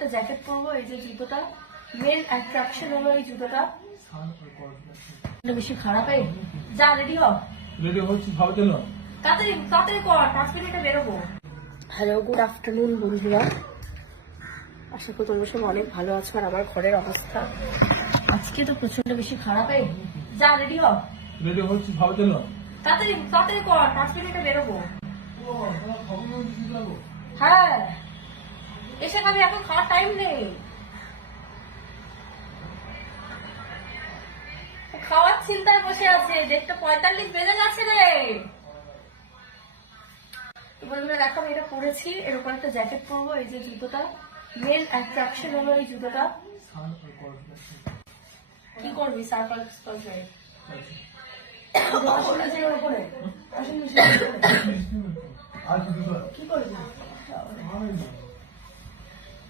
একটা জ্যাকেট পরবো। এই যে জুতোটা মেন অ্যাট্রাকশন হলো এই জুতোটা। বেশি খারাপ এই যা রেডি হ। রেডি হচ্ছি ভালো চলো তাড়াতাড়ি তাড়াতাড়ি কর, 5 মিনিটে বেরোবো। হ্যালো, গুড আফটারনুন বন্ধুরা। আশা করি তোমরা সব অনেক ভালো আছো। আর আমার ঘরের অবস্থা আজকে তো প্রচন্ড বেশি খারাপ এই যা রেডি হ। রেডি হচ্ছি ভালো চলো তাড়াতাড়ি তাড়াতাড়ি কর, 5 মিনিটে বেরোবো। হ্যাঁ এসে খাবি, এখন খাওয়ার টাইম নেই। খাওয়ার চিন্তায় বসে আছে, 1:45 বেজে যাচ্ছে রে। বন্ধুরা দেখো আমি এটা পরেছি, এর উপর একটা জ্যাকেট পরবো। এই যে জুতোটা মেন অ্যাট্রাকশন হলো এই জুতোটা। কি করবি সার্ফার স্পন্সরে কি করবি?